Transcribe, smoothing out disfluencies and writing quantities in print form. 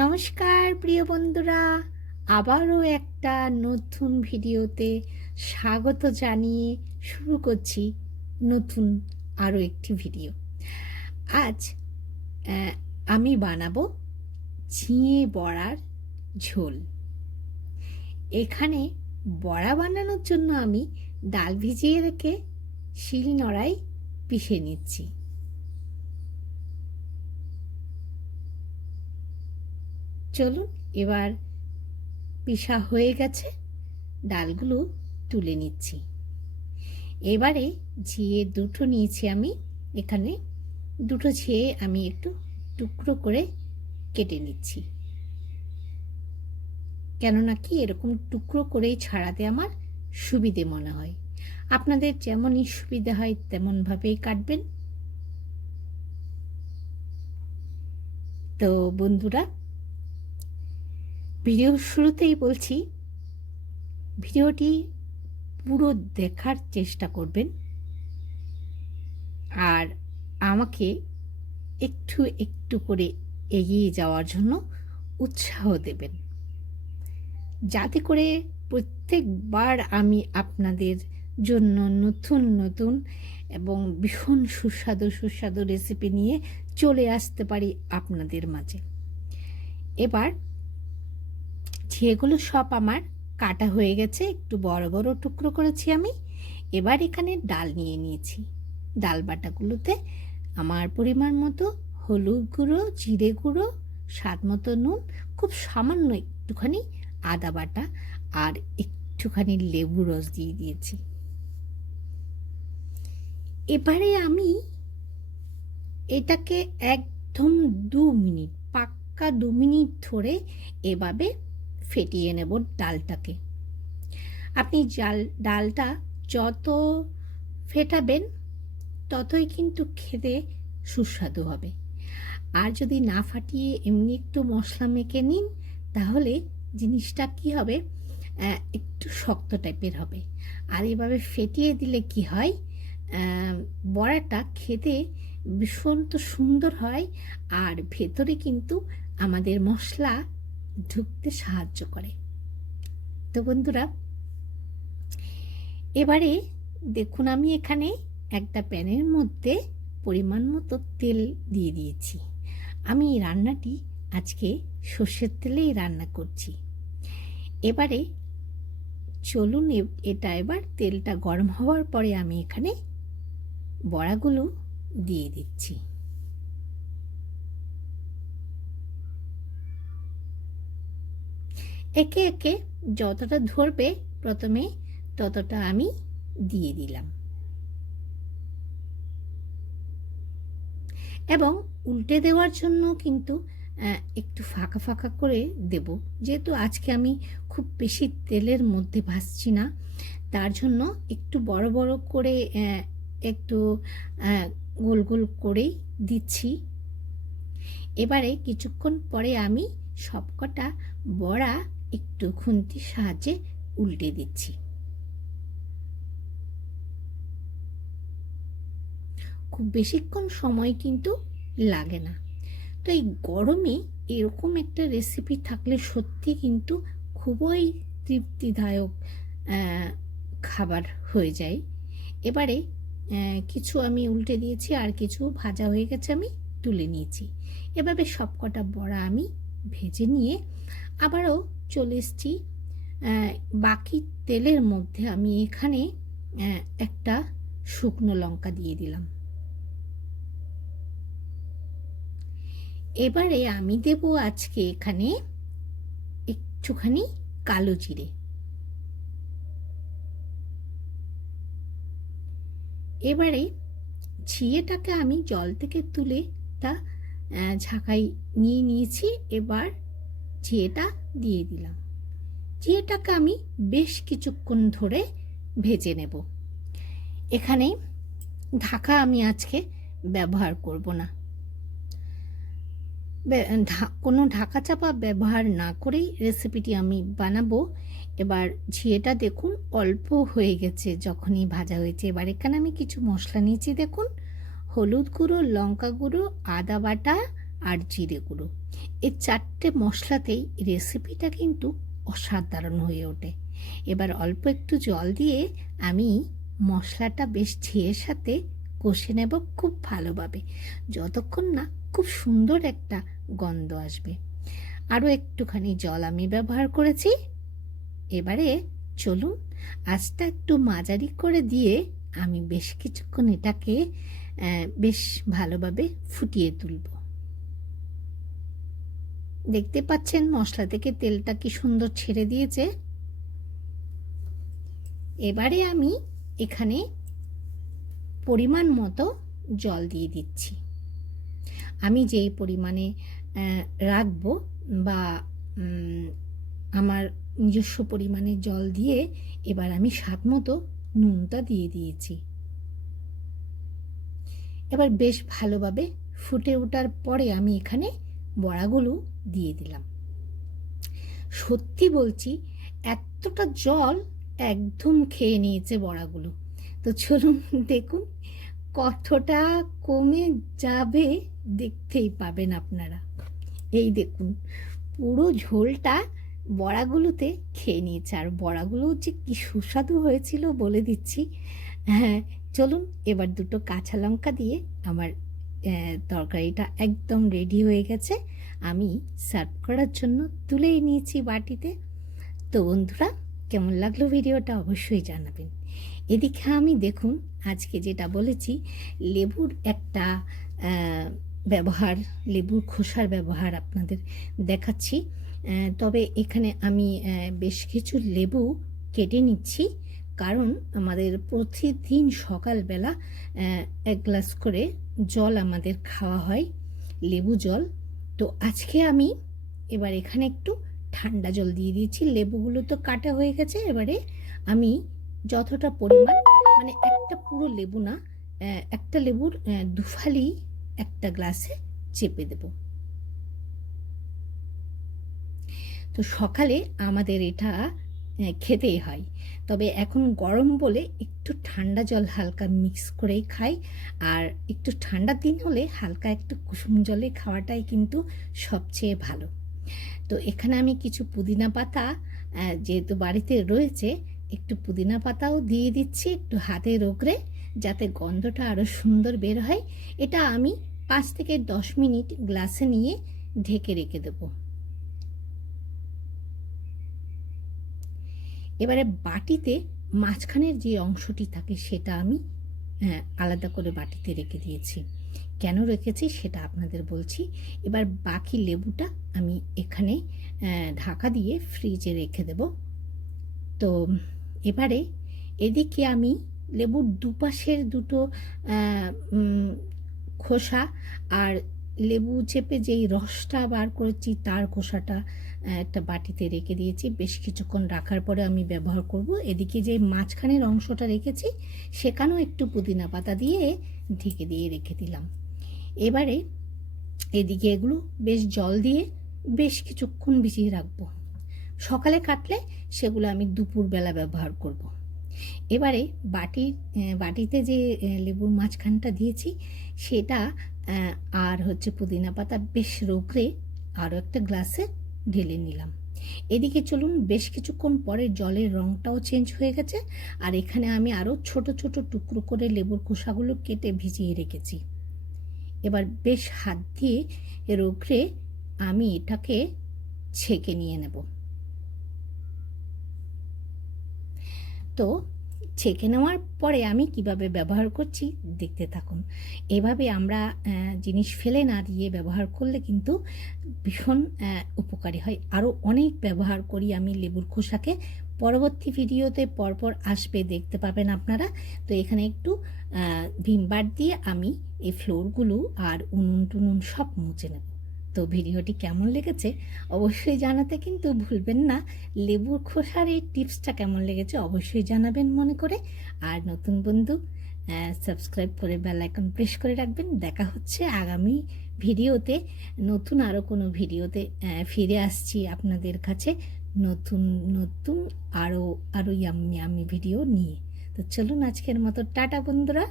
নমস্কার প্রিয় বন্ধুরা, আবারও একটা নতুন ভিডিওতে স্বাগত জানিয়ে শুরু করছি নতুন আরও একটি ভিডিও। আজ আমি বানাবো ঝিঙে বড়ার ঝোল। এখানে বড়া বানানোর জন্য আমি ডাল ভিজিয়ে রেখে শিলনোড়ায় পিষে নিচ্ছি। চলুন, এবার পিষা হয়ে গেছে, ডালগুলো তুলে নিচ্ছি। এবারে ঝিঙে দুটো নিয়েছি আমি, এখানে দুটো ঝিঙে আমি একটু টুকরো করে কেটে নিচ্ছি, কেননা কি এরকম টুকরো করেই ছাড়াতে আমার সুবিধে মনে হয়। আপনাদের যেমনই সুবিধা হয় তেমনভাবেই কাটবেন। তো বন্ধুরা, ভিডিওর শুরুতেই বলছি, ভিডিওটি পুরো দেখার চেষ্টা করবেন আর আমাকে একটু একটু করে এগিয়ে যাওয়ার জন্য উৎসাহ দেবেন, যাতে করে প্রত্যেকবার আমি আপনাদের জন্য নতুন নতুন এবং ভীষণ সুস্বাদু সুস্বাদু রেসিপি নিয়ে চলে আসতে পারি আপনাদের মাঝে। এবার ঝিঙেগুলো সব আমার কাটা হয়ে গেছে, একটু বড় বড় টুকরো করেছি আমি। এবার এখানে ডাল নিয়ে নিয়েছি। ডাল বাটাগুলোতে আমার পরিমাণ মতো হলুদ গুঁড়ো, জিরে গুঁড়ো, স্বাদ মতো নুন, খুব সামান্য একটুখানি আদা বাটা আর একটুখানি লেবু রস দিয়ে দিয়েছি। এবারে আমি এটাকে একদম 2 মিনিট, পাক্কা 2 মিনিট ধরে এভাবে ফেটিয়ে নেব ডালটাকে। আপনি ডালটা যত ফেটাবেন ততই কিন্তু খেতে সুস্বাদু হবে। আর যদি না ফাটিয়ে এমনি একটু মশলা মেখে নিন, তাহলে জিনিসটা কি হবে, একটু শক্ত টাইপের হবে। আর এভাবে ফেটিয়ে দিলে কি হয়, বড়াটা খেতে ভীষণ তো সুন্দর হয়, আর ভেতরে কিন্তু আমাদের মশলা ঢুকতে সাহায্য করে। তো বন্ধুরা, এবারে দেখুন আমি এখানে একটা প্যানের মধ্যে পরিমাণ মতো তেল দিয়ে দিয়েছি। আমি রান্নাটি আজকে সর্ষের তেলেই রান্না করছি। এবারে চলুন, এটা এবার তেলটা গরম হওয়ার পরে আমি এখানে বড়াগুলো দিয়ে দিচ্ছি। একে একে যতটা ধরবে প্রথমে ততটা আমি দিয়ে দিলাম, এবং উল্টে দেওয়ার জন্য কিন্তু একটু ফাঁকা ফাঁকা করে দেব, যেহেতু আজকে আমি খুব বেশি তেলের মধ্যে ভাজছি না, তার জন্য একটু বড় বড় করে একটু গোল গোল করেই দিচ্ছি। এবারে কিছুক্ষণ পরে আমি সবকটা বড়া একটু খুন্তির সাহায্যে উল্টে দিচ্ছি। খুব বেশিক্ষণ সময় কিন্তু লাগে না। তো এই গরমে এরকম একটা রেসিপি থাকলে সত্যি কিন্তু খুবই তৃপ্তিদায়ক খাবার হয়ে যায়। এবারে কিছু আমি উল্টে দিয়েছি, আর কিছু ভাজা হয়ে গেছে, আমি তুলে নিয়েছি। এভাবে সবকটা বড়া আমি ভেজে নিয়ে আবারও চলে এসেছি বাকি তেলের মধ্যে। আমি এখানে একটা শুকনো লঙ্কা দিয়ে দিলাম। এবারে আমি দেব আজকে এখানে একটুখানি কালো জিরে। এবারে ঝিঙেটাকে আমি জল থেকে তুলে তা ঝাঁকাই নিয়ে নিয়েছি। এবার ঝিঙেটা দিয়ে দিলাম। ঝিঙেটাকে আমি বেশ কিছুক্ষণ ধরে ভেজে নেব। এখানে ঢাকা আমি আজকে ব্যবহার করব না, কোনো ঢাকা চাপা ব্যবহার না করেই রেসিপিটি আমি বানাবো। এবার ঝিঙেটা দেখুন অল্প হয়ে গেছে যখনই ভাজা হয়েছে। এবার এখানে আমি কিছু মশলা নিয়েছি, দেখুন হলুদ গুঁড়ো, লঙ্কা গুঁড়ো, আদা বাটা আর জিরে গুঁড়ো। এই 4টে মশলাতেই রেসিপিটা কিন্তু অসাধারণ হয়ে ওঠে। এবার অল্প একটু জল দিয়ে আমি মশলাটা বেশ ঝিয়ের সাথে কষে নেব খুব ভালোভাবে, যতক্ষণ না খুব সুন্দর একটা গন্ধ আসবে। আরও একটুখানি জল আমি ব্যবহার করেছি। এবারে চলুন আঁচটা একটু মাঝারি করে দিয়ে আমি বেশ কিছুক্ষণ এটাকে বেশ ভালোভাবে ফুটিয়ে তুলব। দেখতে পাচ্ছেন মশলা থেকে তেলটা কি সুন্দর ছেড়ে দিয়েছে। এবারে আমি এখানে পরিমাণ মতো জল দিয়ে দিচ্ছি। আমি যেই পরিমাণে রাখবো বা আমার নিজস্ব পরিমাণে জল দিয়ে এবার আমি স্বাদ মতো নুনটা দিয়ে দিয়েছি। এবার বেশ ভালোভাবে ফুটে ওঠার পরে আমি এখানে বড়াগুলো দিয়ে দিলাম। সত্যি বলছি, এতটা জল একদম খেয়ে নিয়েছে বড়াগুলো। তো চলুন দেখুন কতটা কমে যাবে, দেখতেই পাবেন আপনারা। এই দেখুন পুরো ঝোলটা বড়াগুলোতে খেয়ে নিয়েছে, আর বড়াগুলো যে কি সুস্বাদু হয়েছিল বলে দিচ্ছি। হ্যাঁ, চলুন এবার দুটো কাঁচা লঙ্কা দিয়ে আমার তরকারিটা একদম রেডি হয়ে গেছে। আমি সার্ভ করার জন্য তুলেই নিয়েছি বাটিতে। তো বন্ধুরা, কেমন লাগলো ভিডিওটা অবশ্যই জানাবেন। এদিকে আমি দেখুন আজকে যেটা বলেছি, লেবুর একটা ব্যবহার, লেবুর খোসার ব্যবহার আপনাদের দেখাচ্ছি। তবে এখানে আমি বেশ কিছু লেবু কেটে নিচ্ছি, কারণ আমাদের প্রতিদিন সকালবেলা 1 গ্লাস করে জল আমাদের খাওয়া হয়, লেবু জল। তো আজকে আমি এবার এখানে একটু ঠান্ডা জল দিয়ে দিয়েছি। লেবুগুলো তো কাটা হয়ে গেছে। এবারে আমি যতটা পরিমাণ, মানে একটা পুরো লেবু না, একটা লেবুর 2 ফালি একটা গ্লাসে চেপে দেব। তো সকালে আমাদের এটা খেতেই হয়, তবে এখন গরম বলে একটু ঠান্ডা জল হালকা মিক্স করেই খাই। আর একটু ঠান্ডার দিন হলে হালকা একটু কুসুম জলে খাওয়াটাই কিন্তু সবচেয়ে ভালো। তো এখানে আমি কিছু পুদিনা পাতা, যেহেতু বাড়িতে রয়েছে, একটু পুদিনা পাতাও দিয়ে দিচ্ছি একটু হাতে রগড়ে, যাতে গন্ধটা আরও সুন্দর বের হয়। এটা আমি 5 থেকে 10 মিনিট গ্লাসে নিয়ে ঢেকে রেখে দেব। এবারে বাটিতে মাঝখানের যে অংশটি থাকে সেটা আমি আলাদা করে বাটিতে রেখে দিয়েছি। কেন রেখেছি সেটা আপনাদের বলছি। এবার বাকি লেবুটা আমি এখানে ঢাকা দিয়ে ফ্রিজে রেখে দেব। তো এবারে এদিকে আমি লেবুর দুপাশের দুটো খোসা আর লেবু চেপে যেই রসটা বার করেছি তার খোসাটা একটা বাটিতে রেখে দিয়েছি। বেশ কিছুক্ষণ রাখার পরে আমি ব্যবহার করব। এদিকে যে মাঝখানের অংশটা রেখেছি সেখানেও একটু পুদিনা পাতা দিয়ে ঢেকে দিয়ে রেখে দিলাম। এবারে এদিকে এগুলো বেশ জল দিয়ে বেশ কিছুক্ষণ ভিজিয়ে রাখবো। সকালে কাটলে সেগুলো আমি দুপুরবেলা ব্যবহার করব। এবারে বাটিতে যে লেবুর মাঝখানটা দিয়েছি সেটা আর হচ্ছে পুদিনা পাতা বেশ রগড়ে আরও একটা গ্লাসে ঢেলে নিলাম। এদিকে চলুন বেশ কিছুক্ষণ পরে জলের রঙটাও চেঞ্জ হয়ে গেছে, আর এখানে আমি আরও ছোট ছোট টুকরো করে লেবুর খোসাগুলো কেটে ভিজিয়ে রেখেছি। এবার বেশ হাত দিয়ে রগড়ে আমি এটাকে ছেঁকে নিয়ে নেব। তো ছেঁকে নেওয়ার পরে আমি কিভাবে ব্যবহার করছি দেখতে থাকুন। এভাবে আমরা জিনিস ফেলে না দিয়ে ব্যবহার করলে কিন্তু ভীষণ উপকারী হয়। আরও অনেক ব্যবহার করি আমি লেবুর খোসাকে, পরবর্তী ভিডিওতে পরপর আসবে, দেখতে পাবেন আপনারা। তো এখানে একটু ভিম বার দিয়ে আমি এই ফ্লোরগুলো আর উনুন টুনুন সব মুছে নেব। তো ভিডিওটি কেমন লেগেছে অবশ্যই জানাতে কিন্তু ভুলবেন না। লেবুর খোসার এই টিপসটা কেমন লেগেছে অবশ্যই জানাবেন মনে করে। আর নতুন বন্ধু সাবস্ক্রাইব করে বেল আইকন প্রেস করে রাখবেন। দেখা হচ্ছে আগামী ভিডিওতে, নতুন আরও কোনো ভিডিওতে ফিরে আসছি আপনাদের কাছে নতুন নতুন আরও ইয়াম্মি ভিডিও নিয়ে। তো চলুন আজকের মতো টাটা বন্ধুরা।